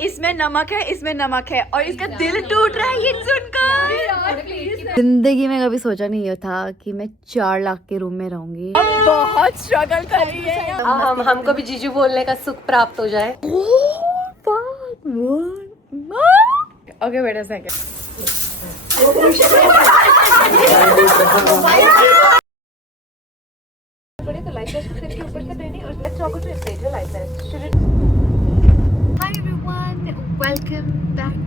इसमें नमक है, इसमें नमक है और इसका दिल टूट रहा है ये सुनकर। जिंदगी में कभी सोचा नहीं था कि मैं 4 लाख के रूम में रहूंगी। बहुत स्ट्रगल कर रही है। हमको भी जीजू बोलने का सुख प्राप्त हो जाए। Okay wait a second. Hi everyone, welcome back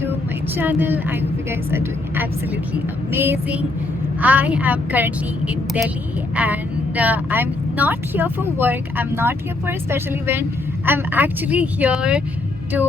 to my channel. I hope you guys are doing absolutely amazing. I am currently in Delhi and I'm not here for work. I'm not here for a special event. I'm actually here to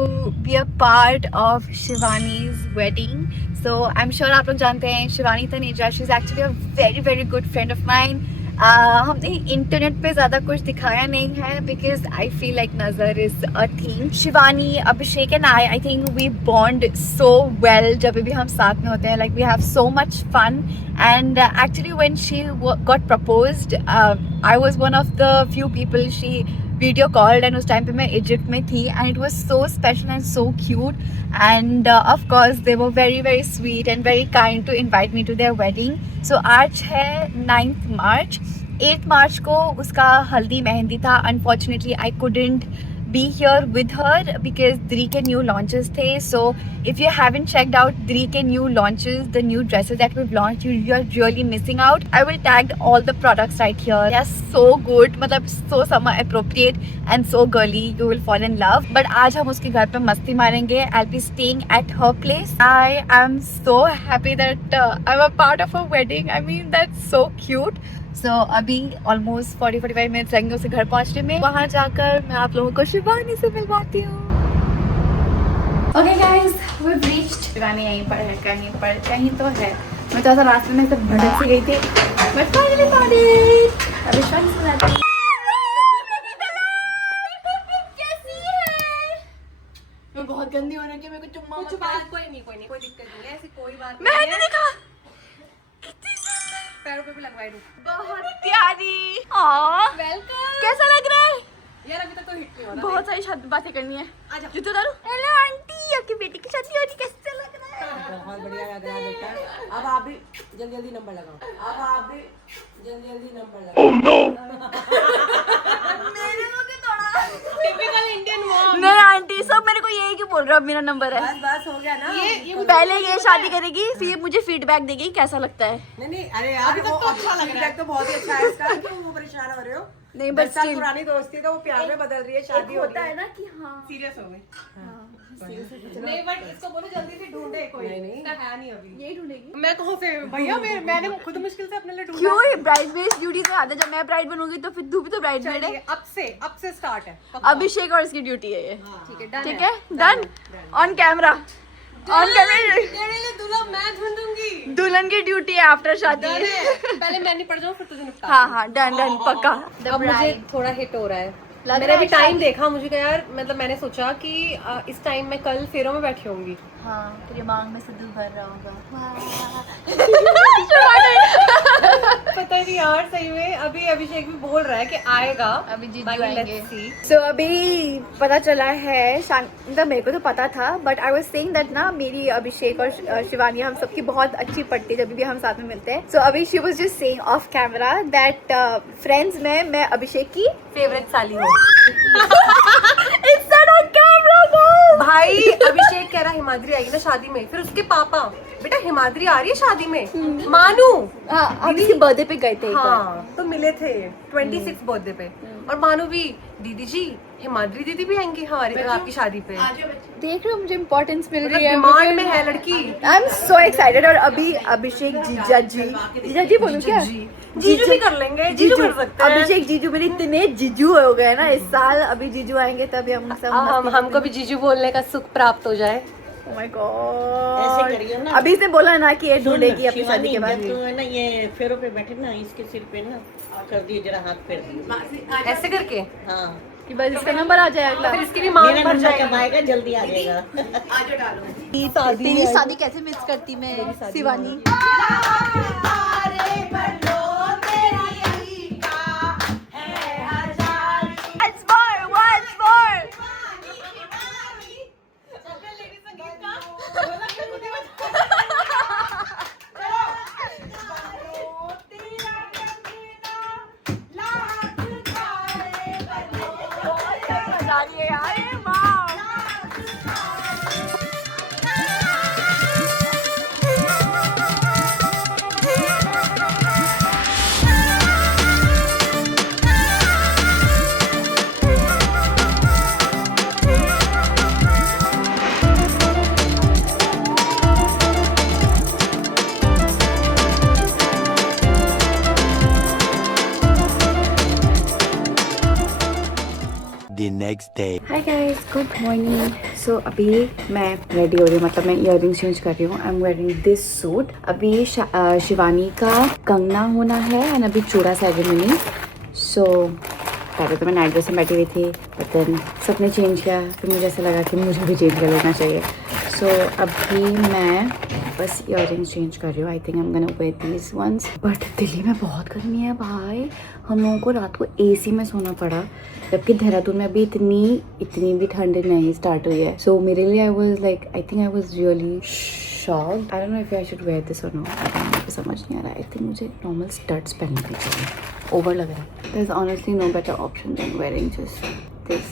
be a part of Shivani's wedding. So I'm sure आप लोग जानते हैं Shivani Taneja. She's actually a very good friend of mine. हमने internet पे ज़्यादा कुछ दिखाया नहीं है बिकॉज आई फील लाइक नज़र is a theme. Shivani, Abhishek and I think we bond so well जब भी हम साथ में होते हैं. Like we have so much fun and actually when she got proposed I was one of the few people she video called and उस time पे मैं इजिप्ट में थी and it was so special and so cute and of course they were very sweet and very kind to invite me to their wedding. So आज है 9th मार्च. 8 मार्च को उसका हल्दी मेहंदी था. Unfortunately I couldn't be here with her because 3K new launches थे. So if you haven't checked out 3K new launches, the new dresses that we've launched, you are really missing out. I will tag all the products right here. They are so good, मतलब so summer appropriate and so girly. You will fall in love. But आज हम उसके घर पे मस्ती मारेंगे. I'll be staying at her place. I am so happy that I'm a part of her wedding. I mean that's so cute. So अभी almost 40-45 minutes लगेंगे उसे घर पहुंचने में. वहाँ जाकर मैं आप लोगों को शिवानी से मिलवाती हूँ. Okay guys, we've reached. Shivani यहीं पर है, कहीं तो है. मैं तो ऐसा रास्ते में सब भटक से गई थी. But finally found it. अभी शिवानी से मिलती हूँ. कैसी है? मैं बहुत गंदी हो रही हूँ. मेरे को चुम्मा मत. कोई दिक्कत नहीं है, ऐसी कोई बात मैं नहीं देखा. पैरों पे भी लगवाई दूँ. बहुत प्यारी. वेलकम. कैसा लग रहा है? यार अभी तक तो हिट नहीं हो रहा. बहुत सारी बातें करनी है. आजा. जूते उतारो. हेलो आंटी, आपकी बेटी की शादी हो रही, कैसा लग रहा है? बहुत बढ़िया लग रहा है बेटा. अब आप भी जल्दी नंबर लगाओ. अब आप भी जल्दी नंबर लगाओ. Oh no. मेरे को क्यों तोड़ा? Typical Indian mom. नहीं आंटी, सब मेरे को यही क्यों बोल रहे हो. अब मेरा नंबर है. बस हो गया ना. ये पहले ये शादी करेगी फिर मुझे फीडबैक देगी कैसा लगता है. नहीं अरे यार अभी तक तो अच्छा लग रहा है. तो बहुत ही अच्छा है इसका. क्यों वो परेशान हो रहे हो? नहीं 10 बस साल पुरानी दोस्ती तो वो प्यार में बदल रही है. शादी होता होती है ना कि हाँ सीरियस हो गए. नहीं बट इसको बोलो जल्दी से ढूंढे कोई. नहीं. इसका है नहीं अभी. यही ढूंढेगी. मैं कहाँ से भैया मैंने खुद मुश्किल से अपने लिए ढूंढा. क्यों? ब्राइडमेड्स ड्यूटीज में आता है. जब मैं ब्राइड बनूंगी तो फिर तू भी तो ब्राइडमेड है. चलिए अब से स्टार्ट है. अभिषेक और इसकी ड्यूटी है ये. ठीक है डन. ठीक है done. On camera. On camera. तेरे लिए दूल्हा मैं ढूंढूंगी. दुल्हन की ड्यूटी है आफ्टर शादी. पहले मैं नहीं पड़ जाऊँ फिर तुझे निपटा. हाँ डन पक्का. अब मुझे थोड़ा हिट हो रहा है. लग मैंने रहा अभी है टाइम शायद- देखा. मुझे कहा यार मतलब मैंने सोचा कि इस टाइम मैं कल फेरों में बैठी होंगी. हाँ तेरे मांग में से दिल भर रहा होगा. पता नहीं यार सही में. अभी अभिषेक भी बोल रहा है कि आएगा. अभी जीजू बाकी आएंगे. let's see. So अभी पता चला है मतलब मेरे को तो पता था but I was saying that ना मेरी अभिषेक और शिवानी हम सबकी बहुत अच्छी पड़ती है जब भी हम साथ में मिलते हैं. सो अभी she was just saying of camera that friends में मैं अभिषेक की फेवरेट साली हो. It's not on camera guys. भाई अभिषेक कह रहा हिमाद्री आएगी ना शादी में. फिर उसके पापा बेटा हिमाद्री आ रही है शादी में. मानू. हाँ हम इसके बर्थडे पे गए थे एक बार. हाँ तो मिले थे 26 बर्थडे पे. और मानू भी दीदी जी हिमाद्री दीदी भी आएंगी हमारी आपकी शादी पे. देख रहे हो मुझे इम्पोर्टेंस मिल रही है. डिमांड में है लड़की. आई एम सो एक्साइटेड. और अभी अभिषेक जीजा जी बोलूं क्या? जीजू भी कर लेंगे. जीजू कर सकते हैं. अभिषेक जीजू मेरे इतने जीजू हो गए ना इस साल. अभी जीजू आएंगे तभी हम सब हमको भी जीजू बोलने का सुख प्राप्त हो जाए. Oh my ऐसे God. करियो ना. अभी से बोला ना कि ये ढूंढेगी अपनी शादी के बाद. जब तो है ना ये फेरों पे बैठे ना इसके सिर पे ना कर दिए जरा हाथ फेर दिए. ऐसे करके. हाँ कि बस इसका नंबर आ जाए अगला. फिर इसकी भी मांग मेरा भर नंबर जाएगी. कब आएगा जल्दी आ जाएगा. तेरी शादी कैसे मिस करती मैं Shivani. Once more. next day. Hi guys, good morning. So अभी मैं रेडी हो रही हूँ, मतलब मैं इयररिंग्स चेंज कर रही हूँ। I am wearing this suit. अभी शिवानी का कंगना होना है एंड अभी चूड़ा सेरेमनी। सो पहले तो मैं नाइट ड्रेस में बैठी हुई थी, बट देन सबने चेंज किया तो मुझे ऐसा लगा कि मुझे भी चेंज कर लेना चाहिए। सो अभी मैं बस इयररिंग्स चेंज कर रही हूँ। I think I am gonna wear these ones. But Delhi में बहुत गर्मी है भाई, हम लोगों को रात को एसी में सोना पड़ा, जबकि देहरादून में अभी इतनी भी ठंड नहीं स्टार्ट हुई है। सो मेरे लिए I was really shocked. I don't know if I should wear this or not. मुझे समझ नहीं आ रहा। आई थिंक मुझे नॉर्मल स्टड्स पहनने चाहिए, ओवर लग रहा है। There is honestly no better option than wearing just this.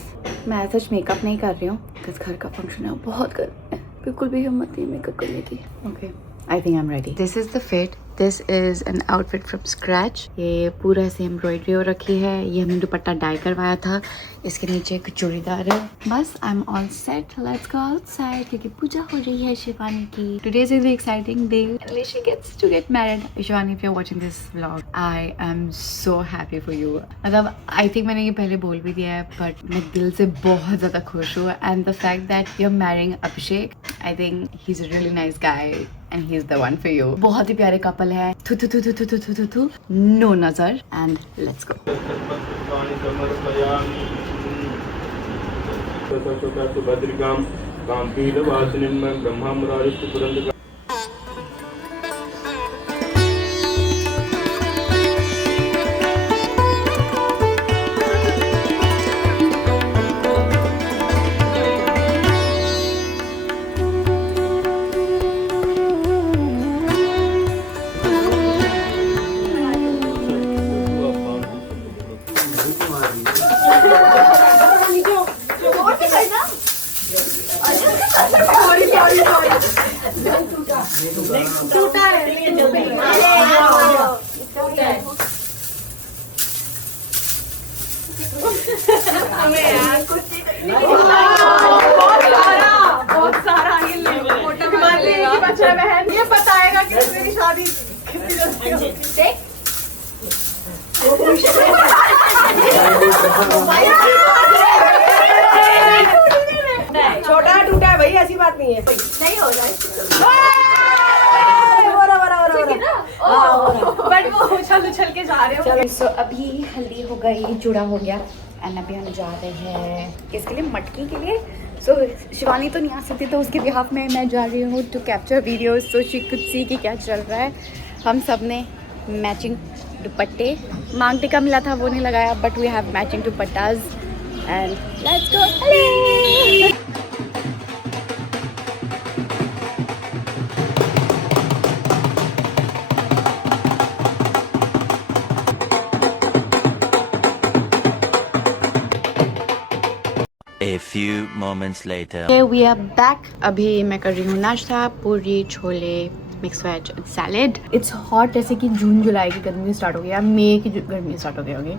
मैं सच मेकअप नहीं कर रही हूँ बिकॉज घर का फंक्शन है, बहुत गर्मी है, बिल्कुल भी हिम्मत नहीं मेकअप करने की। Okay, I think I am ready. This is the fit. This is an outfit from scratch. ये पूरा से एम्ब्रॉयडरी हो रखी है। ये हमने दुपट्टा डाई करवाया था। इसके नीचे एक चूड़ीदार है। बस I am all set. Let's go outside क्योंकि पूजा हो रही है शिवानी की। Today is very exciting day. She gets to get married. Shivani, if you are watching this vlog, I am so happy for you. मतलब आई थिंक मैंने ये पहले बोल भी दिया है, बट मैं दिल से बहुत ज़्यादा खुश हूँ। And the fact that you are marrying Abhishek, I think he is a really nice guy and he is the one for you. बहुत ही प्यारे कपल है। थू थू थू थू थू थू थू थू नो नजर। And let's go. भद्रिकाम कांपील वासिनीं ब्रह्मा मुरारिष्ट पुरंदर। बहुत सारा ये मोटा बच्चा बहन ये बताएगा कि मेरी शादी कितनी जल्दी होगी। छोटा टूटा है भाई, ऐसी बात नहीं है। नहीं हो रहा बट वो उछल के जा रहे हो। सो अभी हल्दी हो गई, चूड़ा हो गया एंड अभी हम जा रहे हैं किसके लिए, मटकी के लिए। सो शिवानी तो नहीं आ सकती, तो उसके बिहाफ में मैं जा रही हूँ to capture videos so she could see कि क्या चल रहा है। हम सब ने मैचिंग दुपट्टे, मांग टिका मिला था वो नहीं लगाया, but we have matching dupattas and let's go. A few moments later. We are back. अभी मैं कर रही हूँ नाश्ता, puri, chole, mix veg salad. It's hot, जैसे कि जून जुलाई की गर्मी स्टार्ट हो गई है, मई की गर्मी स्टार्ट हो गई होगी।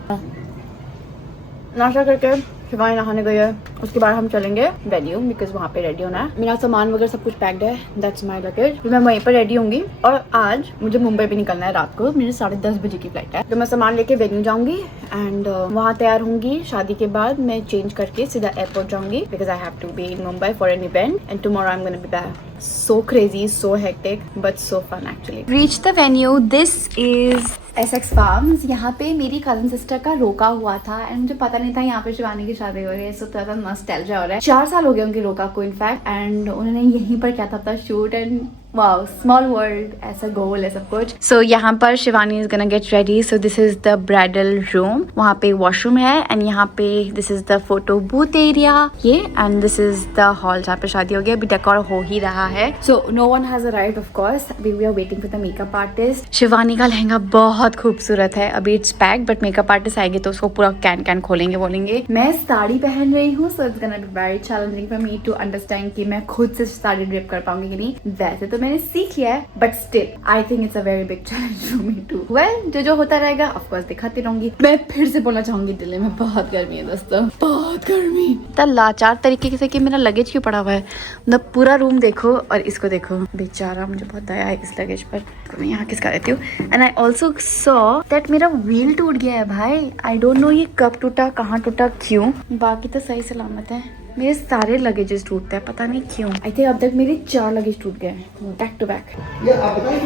नाश्ता करके शिवानी नहाने गई है, उसके बाद हम चलेंगे वेन्यू बिकॉज वहाँ पे रेडी होना है। मेरा सामान वगैरह सब कुछ पैक्ड है, दैट्स माय लगेज। तो मैं वहीं पर रेडी होंगी और आज मुझे मुंबई भी निकलना है रात को। मेरी 10:30 बजे की फ्लाइट है, तो मैं सामान लेके वेन्यू जाऊंगी एंड वहाँ तैयार होंगी। शादी के बाद मैं चेंज करके सीधा एयरपोर्ट जाऊंगी because I have to be in Mumbai for an event and tomorrow I am gonna be back. So crazy, so hectic, but so fun actually. Reach the venue. This is Essex Farms. यहाँ पे मेरी cousin sister का रोका हुआ था and मुझे पता नहीं था यहाँ पे शिवानी की शादी हो रही है, सो थोड़ा सा नॉस्टैल्जिया हो रहा है। 4 साल हो गए उनके रोका को इनफैक्ट, एंड उन्होंने यहीं पर किया था अपना shoot and wow, small world, ऐसा गोल है सब कुछ। सो यहाँ पर Shivani is gonna get ready. So this is the bridal room, वहाँ पे वॉशरूम है एंड यहाँ पे this is the photo booth area ये, and this is the hall जहाँ पे शादी हो गया। अभी डेकोर हो ही रहा है। So no one has arrived of course, अभी we are waiting for the makeup artist. Shivani का लहंगा बहुत खूबसूरत है, अभी it's packed but makeup artist आएंगे तो उसको पूरा कैन खोलेंगे बोलेंगे। मैं साड़ी पहन रही हूँ, so it's gonna be very challenging for me to understand कि मैं खुद से साड़ी ड्रिप कर पाऊंगी कि नहीं। वैसे तो मैंने सीख लिया है, but still I think it's a very big challenge for me too. Well, जो होता रहेगा ऑफ कोर्स दिखाती रहूंगी। मैं फिर से बोलना चाहूंगी, दिल्ली में बहुत गर्मी है दोस्तों, बहुत गर्मी। इतना लाचार तरीके से कि मेरा लगेज क्यों पड़ा हुआ है। मतलब पूरा रूम देखो और इसको देखो, बेचारा, मुझे बहुत दया है इस लगेज पर। मैं यहाँ किसका रहती हूँ। And I also saw that मेरा व्हील टूट गया है भाई। आई डोंट नो ये कब टूटा, कहाँ टूटा, क्यों। बाकी तो सही सलामत है। मेरे सारे लगेजेस टूटते हैं, पता नहीं क्यों। आई थिंक अब तक मेरे 4 लगेज टूट गए हैं बैक टू बैक। ये आप बताइए कि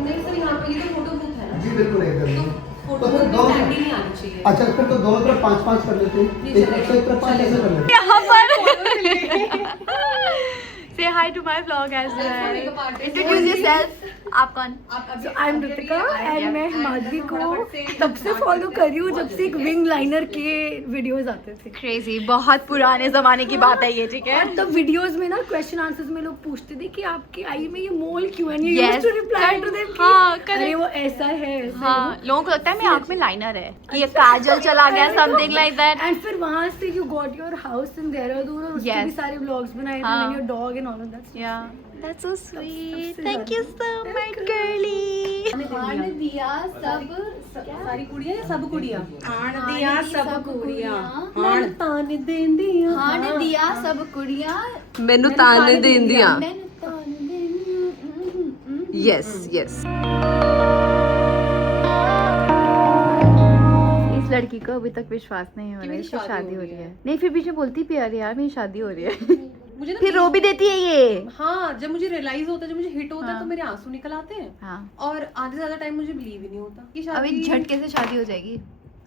नहीं सर, यहाँ पे ये तो फोटो बूथ है ना। जी बिल्कुल एकदम। फोटो तो फिर बूथ दोनों, में नहीं आनी चाहिए। अच्छा फिर तो दोनों तरफ 5-5 कर लेते हैं। एक तरफ 5 ऐसे कर लेते हैं। यहाँ पर say hi to my vlog as well. Introduce yourself. आप कौन? So I'm Ritika and मैं हिमाद्री को तब से फॉलो कर रही हूँ जब से एक विंग लाइनर के वीडियोस आते थे। क्रेजी, बहुत पुराने जमाने की बात है ये, ठीक है। और तब वीडियोस में ना क्वेश्चन आंसर्स में लोग पूछते थे कि आपकी आई में ये मोल क्यों है। You Yes. used to reply to them कि हाँ, correct. अरे वो ऐसा है, ऐसा है हाँ, लोगों को लगता है मेरी आँख में लाइनर है, कि ये काजल चला गया, something like that. एंड फिर वहाँ से you got your house in Dehradun और उसके Yes. भी सारे व्लॉग्स बनाए थे, हाँ. and your dog and all of that. Yeah, that's so sweet. सबसे Thank you so much, girly. सारी कुड़ियाँ या सब कुड़ियाँ? दिया सब कुड़ियां हाण ताने देंदियां, हाण दिया सब कुड़ियाँ, मैनू ताने देंदियां। मैंने ताने देनी। Yes yes. इस लड़की को अभी तक विश्वास नहीं हो रहा है कि शादी हो रही है। नहीं, फिर बीच में बोलती भी यार यार मेरी शादी हो रही है। मुझे ना फिर रो भी देती है ये। हाँ, जब मुझे रियलाइज होता है, जब मुझे हिट होता है, हाँ. तो मेरे आंसू निकल आते हैं। हाँ, और आधे से ज्यादा टाइम मुझे बिलीव ही नहीं होता कि अभी झटके से शादी हो जाएगी,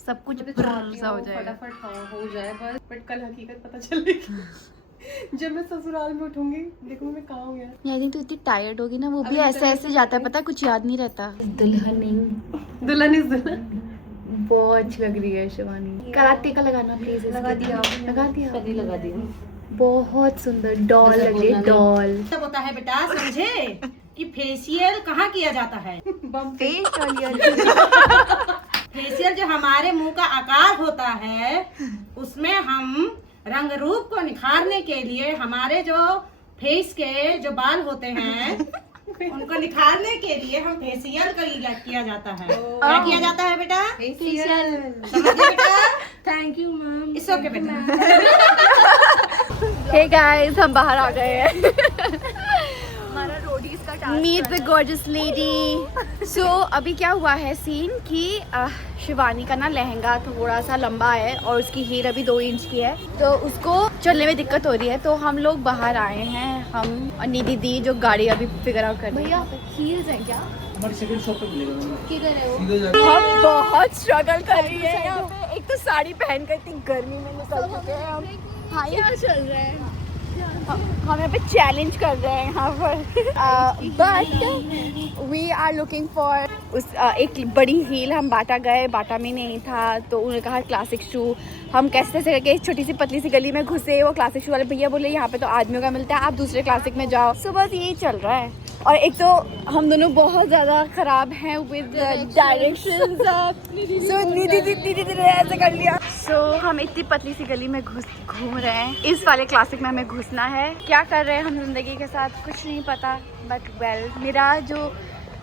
सब कुछ मैं ब्रर चाहती सा हो हूँ जाएगा। फटाफट हाँ हो जाए बस। बट कल हकीकत पता चलेगी जब मैं ससुराल में उठूंगी, देखूंगी मैं कहाँ हूँ यार। यार तू इतनी टायर्ड होगी ना, वो भी अभी ऐसे ऐसे जाता है, पता है, कुछ याद नहीं रहता। दुल्हन इज दुल्हन। बहुत अच्छी लग रही है शिवानी। कराटे का लगाना प्लीज। लगा दिया आपने? लगा दिया, पहले लगा दिया। बहुत सुंदर डॉल लग रही है, डॉल। सब होता है बेटा, समझे कि फेशियल कहाँ किया जाता है। फेशियल जो हमारे मुंह का आकार होता है, उसमें हम रंग रूप को निखारने के लिए हमारे जो फेस के जो बाल होते हैं उनको निखारने के लिए हम फेशियल किया जाता है। क्या किया जाता है बेटा? समझे बेटा? Thank you ma'am. It's okay बेटा। हे गाइस, हम बाहर आ गए हैं। Meet the gorgeous lady. So अभी क्या हुआ है सीन कि शिवानी का ना लहंगा थोड़ा सा लंबा है और उसकी हील अभी 2 इंच की है, तो उसको चलने में दिक्कत हो रही है। तो हम लोग बाहर आए हैं, हम और निधि दी जो गाड़ी अभी फिगर आउट कर रही है। भैया हील्स हैं क्या? हमारे सेकंड शॉप पे मिलेगा। किधर है वो? सीधे जाके हम बहुत स्ट्रगल कर रही है यहाँ पे। एक तो साड़ी पहन कर इतनी गर्मी में निकल चुके हैं हम। हाँ, क्या चल रहा है? हम यहाँ पे चैलेंज कर रहे हैं यहाँ पर। But we are looking for उस एक बड़ी हील। हम बाटा गए, बाटा में नहीं था, तो उन्होंने कहा क्लासिक शू। हम कैसे से करके एक छोटी सी पतली सी गली में घुसे, वो क्लासिक शू वाले भैया बोले यहाँ पे तो आदमियों का मिलता है, आप दूसरे क्लासिक में जाओ। सो बस यही चल रहा है। और एक तो हम दोनों बहुत ज़्यादा ख़राब हैं विद डायरेक्शंस। सो निधि ने ऐसे कर लिया। सो हम इतनी पतली सी गली में घूम रहे हैं। इस वाले क्लासिक में हमें घुसना है। क्या कर रहे हैं हम ज़िंदगी के साथ कुछ नहीं पता, बट वेल मेरा जो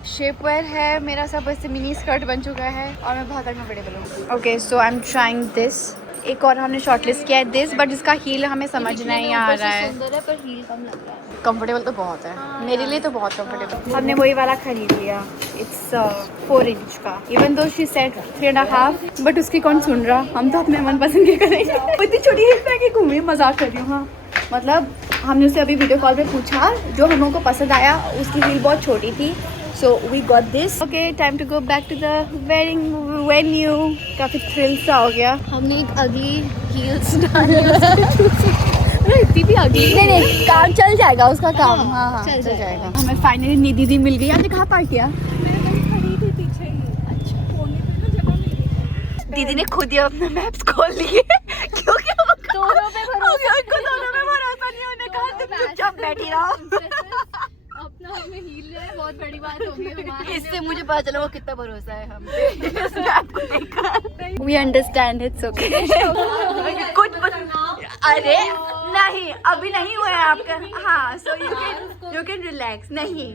शेपवेयर है मेरा सब ऐसे मिनी स्कर्ट बन चुका है और मैं बहुत अनकंफर्टेबल हूँ। Okay, so I am trying this. एक और हमने शॉर्टलिस्ट किया है दिस, बट इसका हील हमें समझ नहीं आ रहा है। सुंदर है पर हील कम लग रहा है। कंफर्टेबल तो बहुत है, मेरे लिए तो बहुत कंफर्टेबल। हमने वही वाला खरीद लिया, इट्स 4 इंच का। Even though she said 3.5, but उसकी कौन सुन रहा, हम तो अपने मन पसंद के करेंगे। इतनी छोटी हील पहन के घूमी, मजाक कर रही हूँ। हाँ, मतलब हमने उससे अभी वीडियो कॉल पे पूछा, जो हम लोगों को पसंद आया उसकी हील बहुत छोटी थी। So we got this. Okay, time to go back to the wedding venue. काफ़ी थ्रिल सा हो गया। हमने एक अगली हील्स डाली, इतनी भी अगली नहीं, काम चल जाएगा उसका काम। हाँ, चल जाएगा। हमें फाइनली निधि दी मिल गई। आपने कहाँ पार्क किया? दीदी ने खुद ही अपने मैप्स खोल लिए क्योंकि दोनों पे भरोसा नहीं। उन्होंने कहा तुम चुपचाप बैठी रहो। अपना हमें हील है, बहुत बड़ी बात होगी हमारे। इससे मुझे पता चला वो कितना भरोसा है हम पे। We understand, it's okay. कुछ अरे नहीं अभी नहीं हुआ है आपका। हाँ सो यू कैन रिलैक्स। नहीं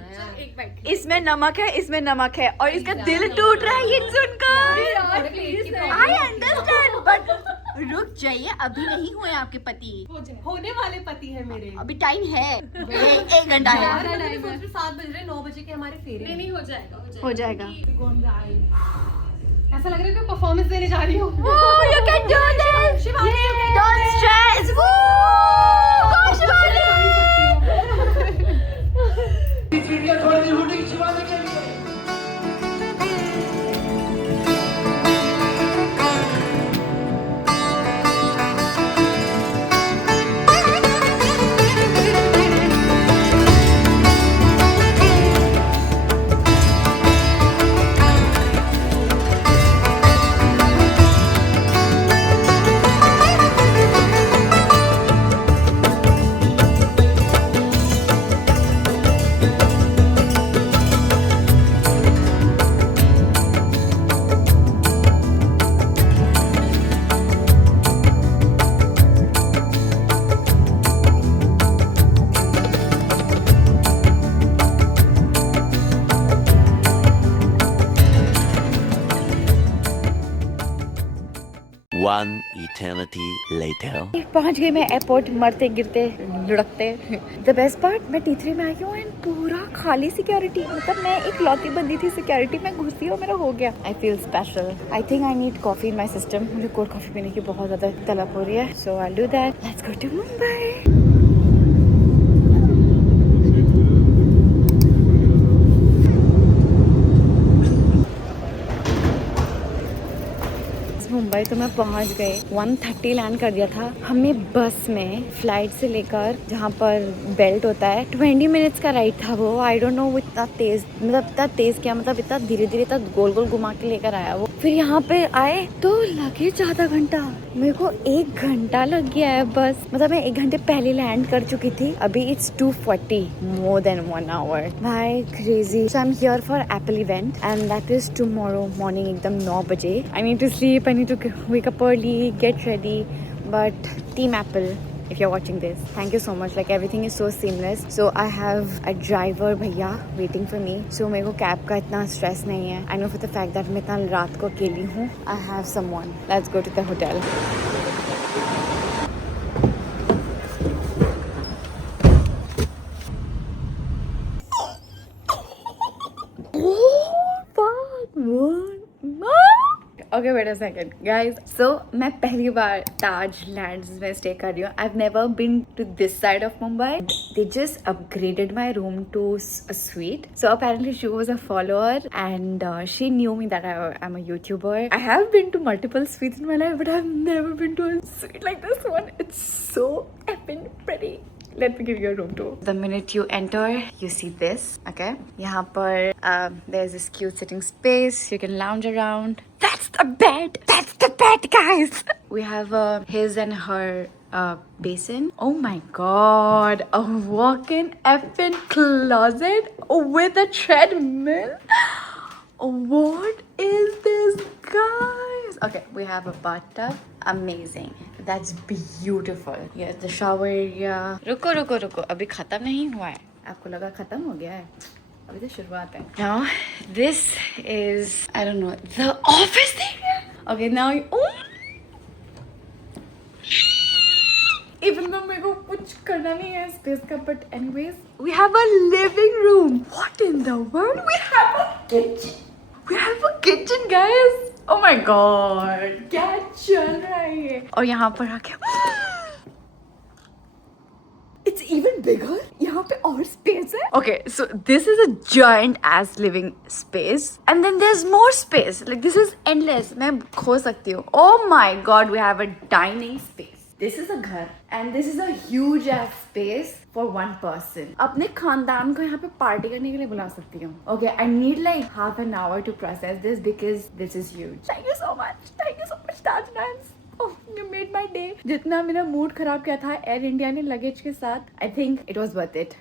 इसमें नमक है, इसमें नमक है और इसका दिल टूट रहा है ये सुनकर। आई अंडरस्टैंड बट रुक जाइए, अभी नहीं हुए आपके पति। होने वाले पति है मेरे। अभी टाइम है, एक घंटा है। 7 बज रहे, 9 बजे के हमारे फेरे। नहीं हो हो जाएगा। ऐसा लग रहा है कि परफॉर्मेंस देने जा रही हूँ। You can do this. Don't stress. Go Shivani. One eternity later. पहुंच गई मैं एयरपोर्ट, मरते गिरते लुढ़कते। द बेस्ट पार्ट, मैं T3 में आई हूँ एंड पूरा खाली सिक्योरिटी। मतलब मैं एक लौती बंदी थी सिक्योरिटी में, घुसी और मेरा हो गया। I feel special. I think I need coffee in my system. मुझे कोल्ड कॉफी पीने की बहुत ज्यादा तलब हो रही है। So I do that. Let's go to Mumbai. Mumbai तो मैं पहुंच गई। 1:30 लैंड कर दिया था हमने बस में। फ्लाइट से लेकर जहाँ पर बेल्ट होता है 20 मिनट्स का राइड था वो। आई डोंट नो वो इतना तेज, मतलब इतना तेज क्या, मतलब इतना धीरे धीरे इतना गोल गोल घुमा के लेकर आया वो। फिर यहाँ पे आए तो लगे आधा घंटा। मेरे को 1 घंटा लग गया है बस। मतलब मैं 1 घंटे पहले लैंड कर चुकी थी। अभी इट्स 2:40, मोर देन 1 hour। भाई crazy. So I am here for Apple event and that is tomorrow morning एकदम 9 बजे। I need to sleep, I need to wake up early, get ready, but Team Apple, if you're watching this, thank you so much. Like everything is so seamless. So I have a driver भैया waiting for me. So मेरे को cab का इतना stress नहीं है. I know for the fact that मैं इतना रात को अकेली हूँ. I have someone. Let's go to the hotel. Okay, wait a second, guys. So, मैं पहली बार ताज लैंड्स में स्टे कर रही हूँ. I've never been to this side of Mumbai. They just upgraded my room to a suite. So apparently she was a follower and she knew me that I'm a YouTuber. I have been to multiple suites in my life, but I've never been to a suite like this one. It's so effing pretty. Let me give you a room tour. The minute you enter, you see this. Okay, यहाँ पर there's this cute sitting space. You can lounge around. That's the bed. That's the bed, guys. We have his and her basin. Oh my god, a walk-in effing closet with a treadmill. What is this, guys? Okay, we have a bathtub. Amazing. That's beautiful. Yes, the shower area. रुको रुको रुको, अभी खत्म नहीं हुआ है. आपको लगा खत्म हो गया है? अभी तो शुरुआत है. Now, this is, I don't know, the office area. Okay, now, even though मेरे को कुछ करना नहीं है स्पेस का, but anyways, we have a living room. What in the world? We have a kitchen. We have a kitchen, guys. Oh my god, क्या चल रहा है ये? और यहाँ पर आके It's even bigger. यहाँ पे और space है. Okay, so this is a giant ass living space, and then there's more space. Like this is endless. मैं खो सकती हूँ. Oh my god, we have a dining space. This is a घर and this is a huge ass space for one person. अपने खानदान को यहाँ पे पार्टी करने के लिए बुला सकती हूँ. Okay, I need like half an hour to process this because this is huge. Thank you so much. Thank you so much, Taj Lands. Oh, you made my day. जितना मेरा मूड खराब किया था एयर इंडिया ने luggage के साथ, I think it was worth it.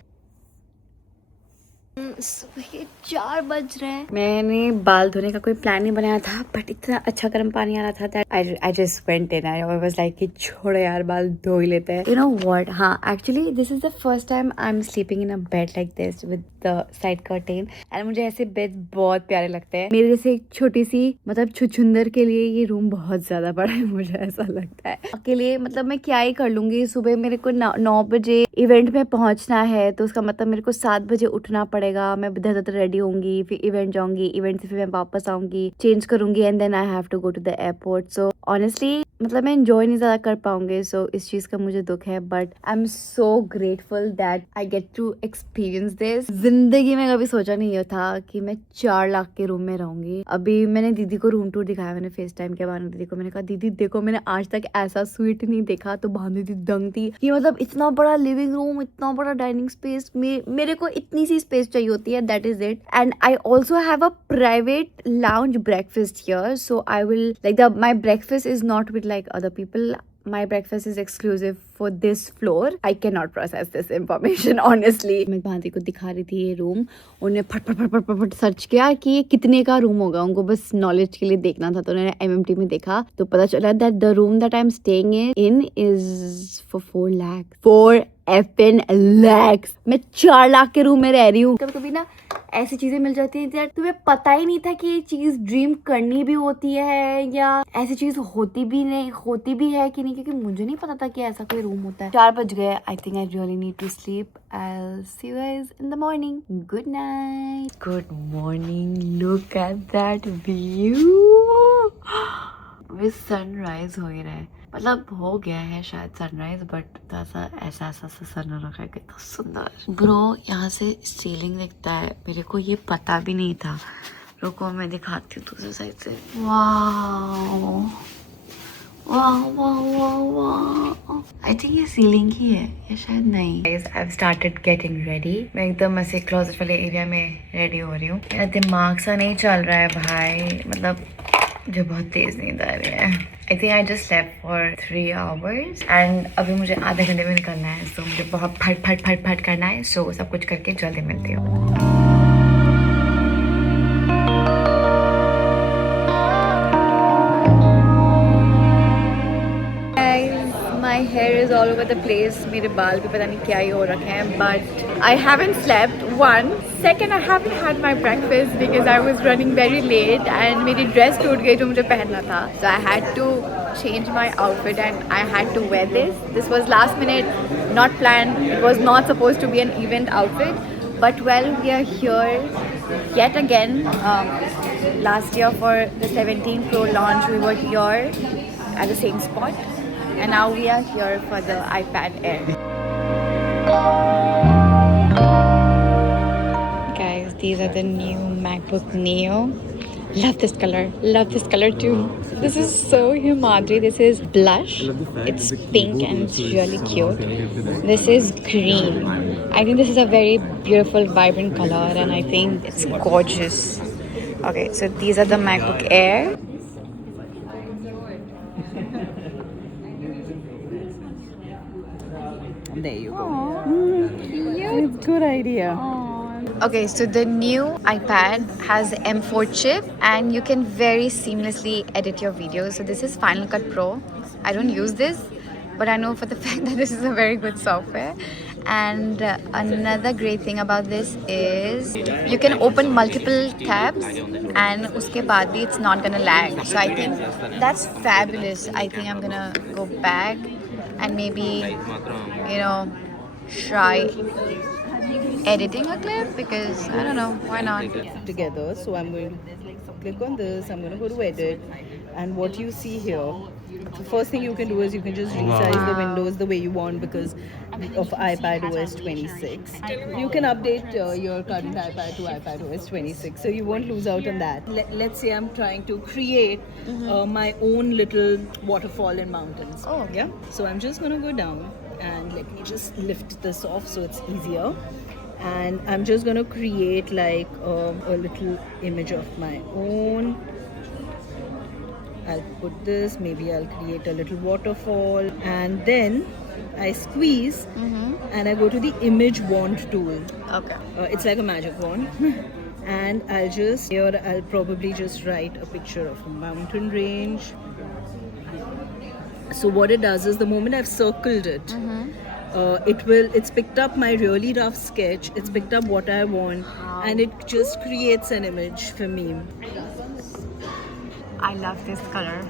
सुबह के 4 बज रहे हैं। मैंने बाल धोने का कोई प्लान नहीं बनाया था, बट इतना अच्छा गर्म पानी आ रहा था that I just went in. I was like कि छोड़ो यार, बाल धो ही लेते हैं। यू नो व्हाट, हाँ actually this is the first time I am sleeping in a bed like this with the side curtain, and मुझे ऐसे बेड बहुत प्यारे लगते हैं। मेरे जैसे एक छोटी सी मतलब छुछुंदर के लिए ये रूम बहुत ज्यादा बड़ा है, मुझे ऐसा लगता है। अकेले मतलब मैं क्या ही कर लूंगी। सुबह मेरे को 9 बजे इवेंट में पहुंचना है, तो उसका मतलब मेरे को 7 बजे उठना पड़ेगा। मैं इधर रेडी होंगी, फिर इवेंट जाऊंगी, इवेंट से फिर मैं वापस आऊंगी, चेंज करूंगी, and then I have to go to the airport. So honestly मतलब मैं एंजॉय नहीं ज्यादा कर पाऊंगी, सो इस चीज का मुझे दुख है, but I am so grateful that I get to experience this. जिंदगी में कभी सोचा नहीं था कि मैं 4 लाख के रूम में रहूंगी। अभी मैंने दीदी को रूम टूर दिखाया, मैंने फेस टाइम के बाद दीदी को मैंने कहा दीदी देखो मैंने आज तक ऐसा स्वीट नहीं देखा। तो भानु दीदी दंग थी कि मतलब इतना बड़ा लिविंग रूम, इतना बड़ा डाइनिंग स्पेस, मेरे को इतनी सी स्पेस चाहिए होती है, that is it. And I also have a private lounge breakfast here, so I will like my breakfast is not with like other people. My breakfast is exclusive for this floor. I cannot process this information honestly. मैं भांति को दिखा रही थी ये room, उन्हें फट search किया कि ये कितने का रूम होगा, उनको बस नॉलेज के लिए देखना था। तो उन्होंने MMT में देखा, तो पता चला that the room that I'm staying in is for 4 lakhs. 4 effing lakhs. मैं 4 लाख के रूम में रह रही हूँ। कभी ना ऐसी चीजें मिल जाती हैं यार, तुम्हें पता ही नहीं था कि ये चीज ड्रीम करनी भी होती है या ऐसी चीज होती भी है कि नहीं, क्योंकि मुझे नहीं पता था कि ऐसा कोई रूम होता है। 4 बज गए। I think I really need to sleep. I'll see you guys in the morning. Good night. Good morning. Look at that view. अभी सनराइज हो ही रहा है, मतलब हो गया है शायद सनराइज, बट ऐसा सन हो रखा है, कितना सुंदर। ब्रो यहाँ से सीलिंग दिखता है, मेरे को ये पता भी नहीं था। रुको मैं दिखाती हूँ दूसरी साइड से। Wow wow wow wow, I think ये सीलिंग ही है या शायद नहीं। Guys, I've started getting ready. मैं एकदम ऐसे क्लोजेट वाले एरिया में रेडी हो रही हूँ। मेरा दिमाग सा नहीं चल रहा है भाई, मतलब जो बहुत तेज नींद आ रही है। आई think I just slept for 3 hours and अभी मुझे आधे घंटे में निकलना है, सो मुझे बहुत फट करना है। सो सब कुछ करके जल्दी मिलती हूँ। My hair is all over the place. मेरे बाल भी पता नहीं क्या ही हो रखे हैं, but I haven't slept. 1 second, I haven't had my breakfast because I was running very late and मेरी dress टूट गई जो मुझे पहनना था. So I had to change my outfit and I had to wear this. This was last minute, not planned. It was not supposed to be an event outfit, but well, we are here yet again. Last year for the 17 Pro launch, we were here at the same spot. And now we are here for the iPad Air. Guys, these are the new MacBook Neo. Love this color. Love this color too. This is so Himadri. This is blush. It's pink and it's really cute. This is green. I think this is a very beautiful, vibrant color and I think it's gorgeous. Okay, so these are the MacBook Air. There you go. Cute. Good idea. Okay, so the new iPad has the M4 chip and you can very seamlessly edit your videos. So this is Final Cut Pro. I don't use this, but I know for the fact that this is a very good software. And another great thing about this is you can open multiple tabs and uske baad bhi it's not gonna lag. So I think that's fabulous. I think I'm gonna go back and maybe, you know, try editing a clip because I don't know, why not? Together, so I'm going to click on this. I'm going to go to edit, and what you see here, the first thing you can do is you can just resize the windows the way you want because of iPadOS 26. You can update your current iPad to iPadOS 26, so you won't lose out on that. Let's say I'm trying to create my own little waterfall in mountains. Oh. Yeah. So I'm just going to go down and let me just lift this off so it's easier. And I'm just going to create like a little image of my own. I'll put this, maybe I'll create a little waterfall, and then I squeeze and I go to the image wand tool. Okay. It's like a magic wand. And I'll probably just write a picture of a mountain range. So what it does is the moment I've circled it, it's picked up my really rough sketch, it's picked up what I want, and it just creates an image for me. I love this color.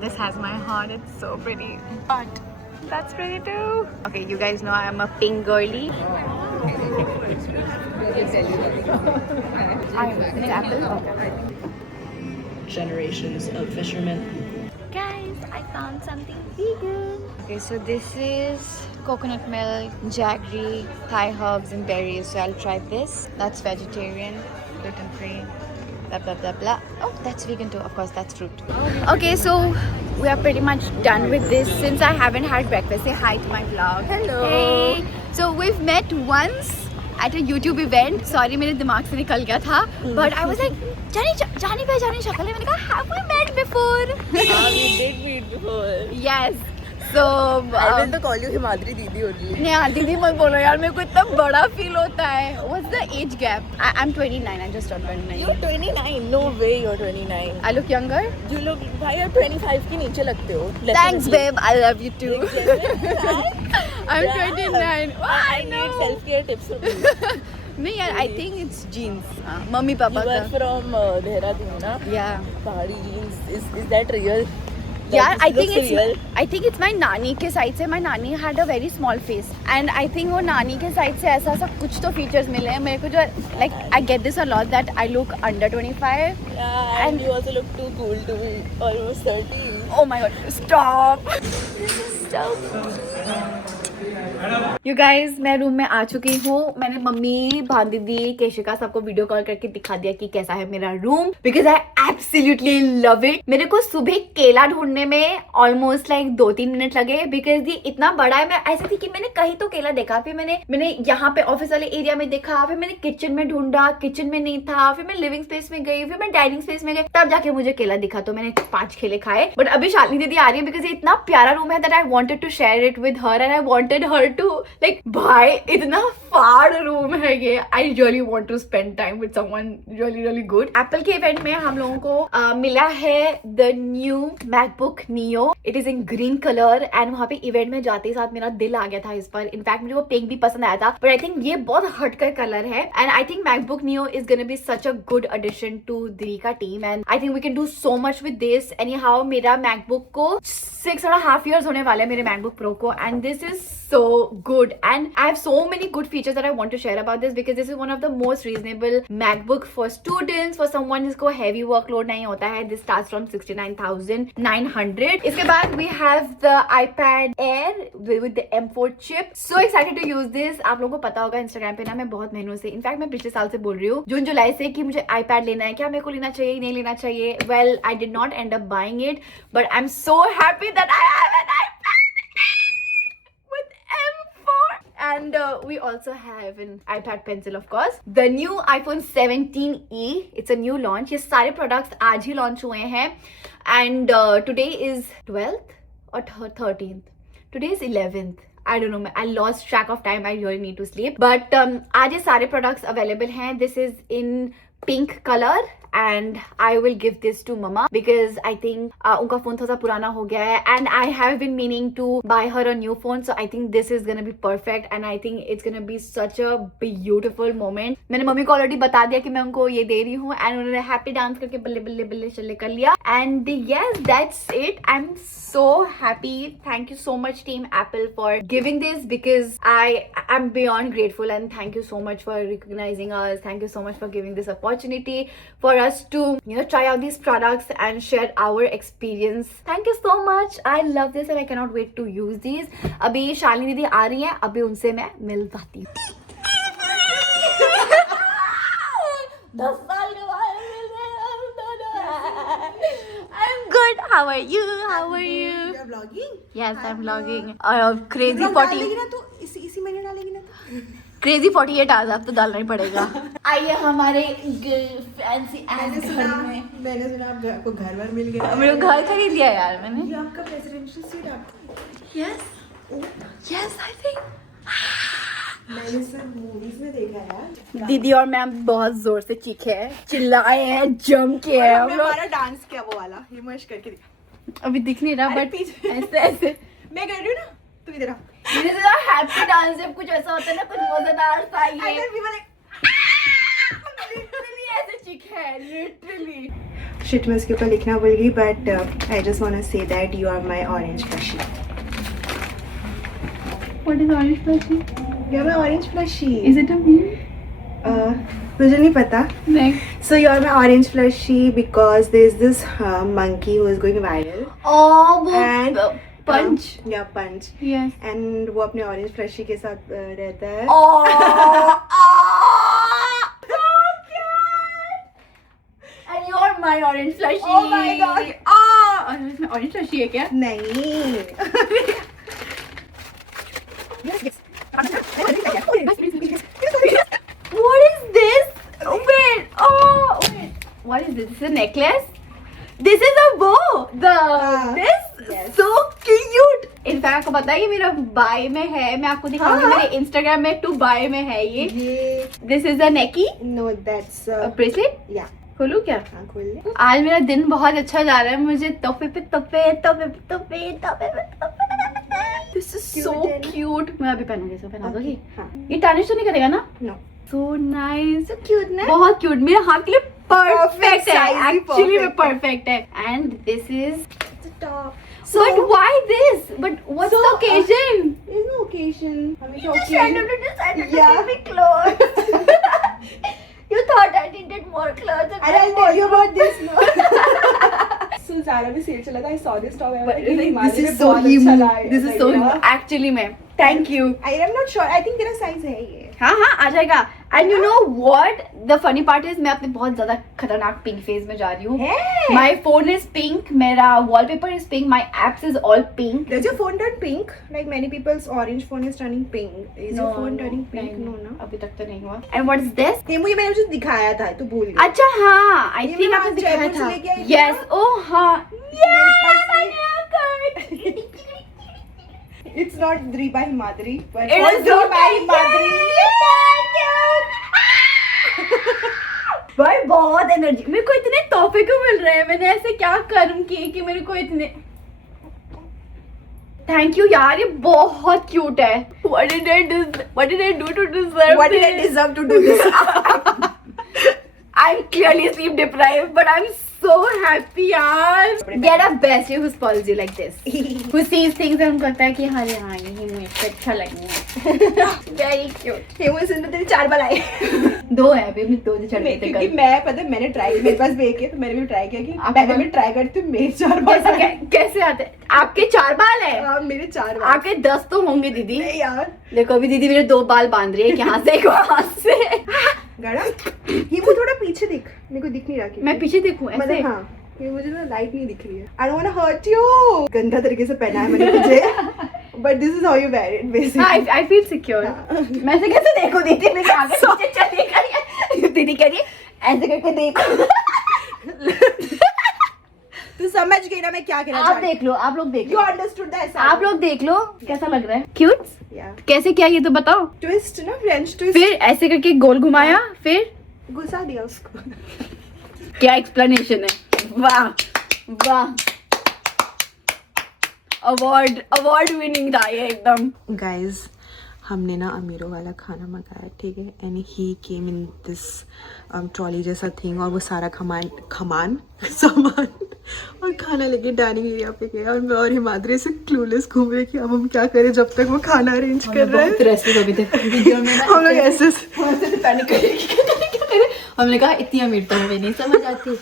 This has my heart. It's so pretty. But that's pretty too. Okay, you guys know I'm a pink girly. It's apple. Okay. Generations of fishermen. Guys, I found something vegan. Okay, so this is coconut milk, jaggery, Thai herbs and berries. So I'll try this. That's vegetarian, gluten free. Blah blah blah blah. Oh, that's vegan too. Of course, that's fruit. Okay, so we are pretty much done with this. Since I haven't had breakfast, say hi to my vlog. Hello. Hey. So we've met once at a YouTube event. Sorry, मेरे दिमाग से निकल गया था. But I was like, जानी पहचानी शक्ल है. मैंने कहा, have we met before? We did meet before. Yes. So I will to call you Himadri Didi only. नहीं दीदी मत बोलो यार, मेरे को इतना बड़ा फील होता है. What's the age gap? I'm 29. I just turned 29. You're 29. No way you're 29. I look younger? You look, भाई you're 25 के नीचे लगते हो. Thanks babe, I love you too. I'm Yeah. 29. Oh, I need self-care tips from you. नहीं यार, I think it's jeans. Mummy papa You का. are from Dehradun, na? Yeah. Pahadi jeans. Is that real? यार That I looks think real. it's my नानी के side से. My नानी had a very small face and I think वो नानी के side से ऐसा कुछ तो features मिले हैं मेरे को जो like I get this a lot that I look under 25. Yeah, and you also look too cool to be almost 30. Oh my god, stop. This is so You guys, मैं रूम में आ चुकी हूँ. मैंने मम्मी, भान दीदी, केशिका सबको video call करके दिखा दिया कि कैसा है मेरा room. Because I absolutely love it. मेरे को सुबह केला ढूंढने में ऑलमोस्ट लाइक 2-3 मिनट लगे. बिकॉज ये इतना बड़ा है. मैं ऐसे थी कि मैंने कहीं तो केला देखा, फिर मैंने यहाँ पे ऑफिस वाले एरिया में देखा, फिर मैंने किचन में ढूंढा, किचन में नहीं था, फिर मैं लिविंग स्पेस में गई, फिर मैं डाइनिंग स्पेस में गई, तब जाके मुझे केला दिखा. तो मैंने 5 केले खाए. बट अभी शालिनी दीदी आ रही है बिकॉज ये इतना प्यारा रूम है that I wanted to share it with her and I wanted her to like भाई इतना फाड़ रूम है ये. I really want to spend time with someone really really good. Apple के इवेंट में हम लोगों को मिला है the new MacBook Neo. It is in green colour and वहां पे इवेंट में जाते ही साथ मेरा दिल आ गया था इस पर. इनफैक्ट मुझे वो पिंक भी पसंद आया था बट आई थिंक ये बहुत हटकर कलर है and I think MacBook Neo is gonna be such a good addition to the का team and I think we can do so much with this. Anyhow मेरा MacBook को 6.5 years होने वाले मेरे मैकबुक प्रो को and this is so good and I have so many good features that I want to share about this because this is one of the most reasonable MacBook for students, for someone जिसको heavy workload नहीं होता है. This starts from 69,900. इसके बाद we have the iPad Air with the M4 chip. So excited to use this. आप लोगों को पता होगा Instagram पे ना मैं बहुत महीनों से, इनफैक्ट मैं पिछले साल से बोल रही हूँ जून जुलाई से कि मुझे iPad लेना है. क्या मेरे को लेना चाहिए नहीं लेना चाहिए? Well, I did not end up buying it but I'm so happy that I have an iPad and we also have an iPad pencil of course. The new iPhone 17e, it's a new launch. ये सारे products आज ही launch हुए हैं and today is 12th or 13th. Today is 11th. I don't know, I lost track of time. I really need to sleep. But आज ये सारे products available हैं. This is in pink color and I will give this to mama because I think उनका phone थोड़ा पुराना हो गया है and I have been meaning to buy her a new phone so I think this is gonna be perfect and I think it's gonna be such a beautiful moment. मैंने mummy को already बता दिया कि मैं उनको ये दे रही हूँ and उन्होंने हैप्पी डांस करके बल्ले बल्ले बल्ले चले कर लिया and yes that's it. I'm so happy. Thank you so much team Apple for giving this because I'm beyond grateful and thank you so much for recognizing us. Thank you so much for giving this opportunity for us to try out these products and share our experience. Thank you so much. I love this and I cannot wait to use these. अभी शालिनी दीदी आ रही हैं, अभी उनसे मैं मिल पाती हूँ. 10 साल के बाद I'm good. How are you? How are you? You're vlogging? Yes, I'm vlogging. Crazy 40. तो इसी महीने डालेगी ना तो क्रेजी 48 आज आप तो डालना ही पड़ेगा. आइए हमारे फैंसी घर में. मैंने सुना आपको घर वर मिल गया. मेरे को घर खरीद लिया यार मैंने. ये आपका प्रेसिडेंशियल सीट आपका. Yes Yes, I think. मैंने सिर्फ मूवीज में देखा है। दीदी और मैम बहुत जोर से चीखे हैं, चिल्लाए हैं, जम के हैं हम लोग। हमारा डांस किया वो वाला, ये मश करके दिखा। अभी दिख नहीं रहा बट ऐसे ऐसे मैं कर रही हूँ ना, तू इधर आ। मेरे से हैप्पी डांस जब कुछ ऐसा होता है ना, कुछ मजेदार सा ये लिटरली ऐसे चीखे हैं, लिटरली। शिट, मैं इसके ऊपर लिखना भूल गई, but I just want to say that you are my orange plushie. What is orange plushie? You are my orange plushie. Is it a meme? मुझे नहीं पता। नहीं। So you are my orange plushie because there is this monkey who is going viral. Oh, वो And पंच। या पंच। Yes. And वो अपने orange fleshy के साथ रहता है। And you're my orange plushie. Oh my God. Orange plushie है क्या? नहीं। What is this? Wait. Oh, wait. What is this? This is a necklace? This is a bow. This yes. so cute. In fact आपको पता है ये मेरा bye में है, मैं आपको दिखाऊंगी मेरे इंस्टाग्राम में टू बाय में है ये। This is a necky. No, that's bracelet. yeah. खोलूं क्या? हाँ, खोल ले। आज मेरा दिन बहुत अच्छा जा रहा है, मुझे तोहफे पे तोहफे तोहफे पे तोहफे तोहफे पे तोहफे। This is so cute. मैं अभी पहनूंगी, इसको पहना दोगी? हाँ। ये टार्निश तो नहीं करेगा ना? No. So nice. So cute ना? बहुत क्यूट, मेरे हाथ के लिए परफेक्ट है, size ही एक्चुअली में perfect है। परफेक्ट है। And this is The top. But why this? But what's the occasion? There's no occasion. हमेशा You just occasion. randomly decided to Yeah. give me clothes. You thought I needed more clothes. And I'll tell you about this now. So Zara में sale चला था, I saw this top. I was like, This is so बहुत अच्छा लगा है। This is so Like, actually में thank you. I am not sure. I think तेरा size है ये। हाँ हाँ आ जाएगा. And you know what? The funny part is मैं अपने बहुत ज्यादा खतरनाक पिंक फेज में जा रही हूँ. My phone is pink. मेरा wallpaper is pink. My apps is all pink. Does your phone turn pink? Like many people's orange phone is turning pink. Is your phone turning pink? No, no. अभी तक तो नहीं हुआ. And what is this? ये मैंने तुझे दिखाया था, तू भूल गई। अच्छा हाँ, I ये think मैं आपने दिखाया जयपुर से था. लेके आई थी Yes. ना? Oh हाँ. Yes. Pass It's not Dri by Himadri, but It is Dri by Himadri. भाई बहुत एनर्जी, मेरे को इतने तोहफे क्यों मिल रहे हैं? मैंने ऐसे क्या कर्म किए कि मेरे को इतने। थैंक यू यार, ये बहुत क्यूट है। What did I do to deserve What did I this? deserve to do this? I'm clearly sleep deprived, but I'm so happy यार। Get a bestie who spoils you like this, who sees things and उनको लगता है कि हाँ हाँ ये मुझे अच्छा लगेगा। Very cute। हेमंत ने तेरे 4 बार आए। दो है अभी, मैं दो चढ़ गए थे क्योंकि कल। मैं पता है मैंने ट्राई किया, मेरे पास भी एक है, तो मैंने भी ट्राई किया कि आपके मैं ट्राई करती हूँ, मेरे 4 बार कैसे कैसे आते? आपके 4 बाल है? हाँ, मेरे 4 बार। आपके 10 तो होंगे दीदी। नहीं यार, देखो अभी दीदी मेरे 2 बाल बांध रही है, एक यहाँ से एक वहाँ से। गड़ा ये वो थोड़ा पीछे दिख, मेरे को दिख नहीं रहा कि मैं पीछे देखूं ऐसे? मतलब हाँ, ये मुझे ना लाइट नहीं दिख रही है। I don't wanna hurt you। गंदा तरीके से पहना है मैंने तुझे, but this is how you wear it basically। I feel secure। मैं ऐसे कैसे देखूं दीदी, मेरे आगे पीछे चली गई है। दीदी कह रही है ऐसे करके देखो। तू समझ गई ना मैं क्या कहना आप चाहती देख लो, आप लोग देख हूँ। You low, understood that? आप लोग देख लो कैसा लग रहा है। क्यूट? Yeah। कैसे किया ये तो बताओ। ट्विस्ट ना, फ्रेंच ट्विस्ट। फिर ऐसे करके गोल घुमाया, फिर घुसा दिया उसको। क्या एक्सप्लेनेशन है। वाह वाह, अवार्ड विनिंग था ये एकदम। गाइज हमने ना अमीरों वाला खाना मंगाया, ठीक है, and he came in this trolley जैसा थिंग, और वो सारा सामान और खाना लेके डाइनिंग एरिया पे गया, और मैं और हिमाद्री से क्लूलेस घूम रहे कि अब हम क्या करें जब तक वो खाना अरेंज कर रहे हैं। हम लोग ऐसे हमने कहा इतनी अमीर तो हमें नहीं समझ आती।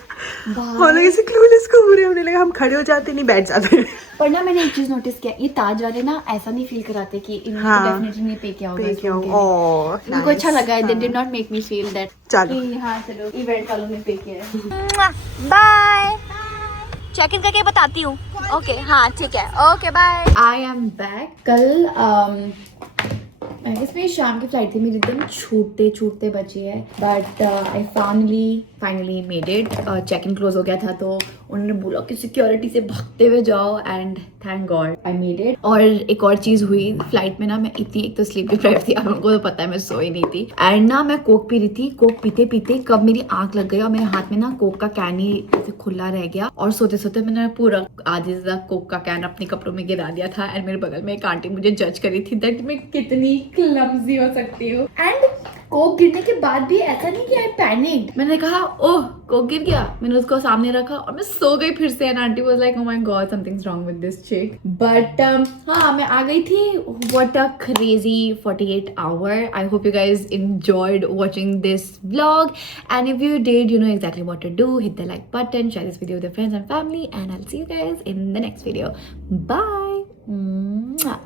हम लोग ऐसे क्लूलेस घूम रहे हैं, हमने लगा हम खड़े हो जाते नहीं बैठ जाते। पर ना मैंने एक चीज नोटिस किया, ये ताज वाले ना ऐसा नहीं फील कराते कि इन्होंने हाँ। डेफिनेटली नहीं पे किया होगा इस क्यों? फोन के लिए। ओह, उनको अच्छा nice। लगा है, they हाँ। did not make me feel that चलो। कि हाँ चलो इवेंट वालों ने पे किया है। बाय, चेक इन करके बताती हूँ। ओके हाँ ठीक है, okay bye. I am back. कल इसमें शाम की फ्लाइट थी, मेरी एकदम छूटते बची है, but I finally made it. Check in close हो गया था तो उन्होंने बोला कि सिक्योरिटी से भागते हुए जाओ, and thank God I made it. और एक और चीज़ हुई फ्लाइट में ना, मैं इतनी एक तो स्लीप डिप्राइव थी, आप लोगों को तो पता है मैं सोई नहीं थी, एंड ना मैं कोक पी रही थी। कोक पीते कब मेरी आंख लग गई और मेरे हाथ में ना कोक का कैन ही खुला रह गया, और सोते मैंने पूरा आधे से ज्यादा कोक का कैन अपने कपड़ों में गिरा दिया था। एंड मेरे बगल में एक आंटी मुझे जज करी थी दैट मैं कितनी क्लमजी हो सकती हूँ। एंड कोक गिरने के बाद भी ऐसा नहीं कि आई पैनिक, मैंने कहा ओह कोक गिर गया, मैंने उसको सामने रखा और मैं सो गई फिर से। And aunty was like oh my God something's wrong with this chick, but हाँ मैं आ गई थी। What a crazy 48 hour. I hope you guys enjoyed watching this vlog, and if you did, you know exactly what to do. Hit the like button, share this video with your friends and family, and I'll see you guys in the next video. Bye. Mwah.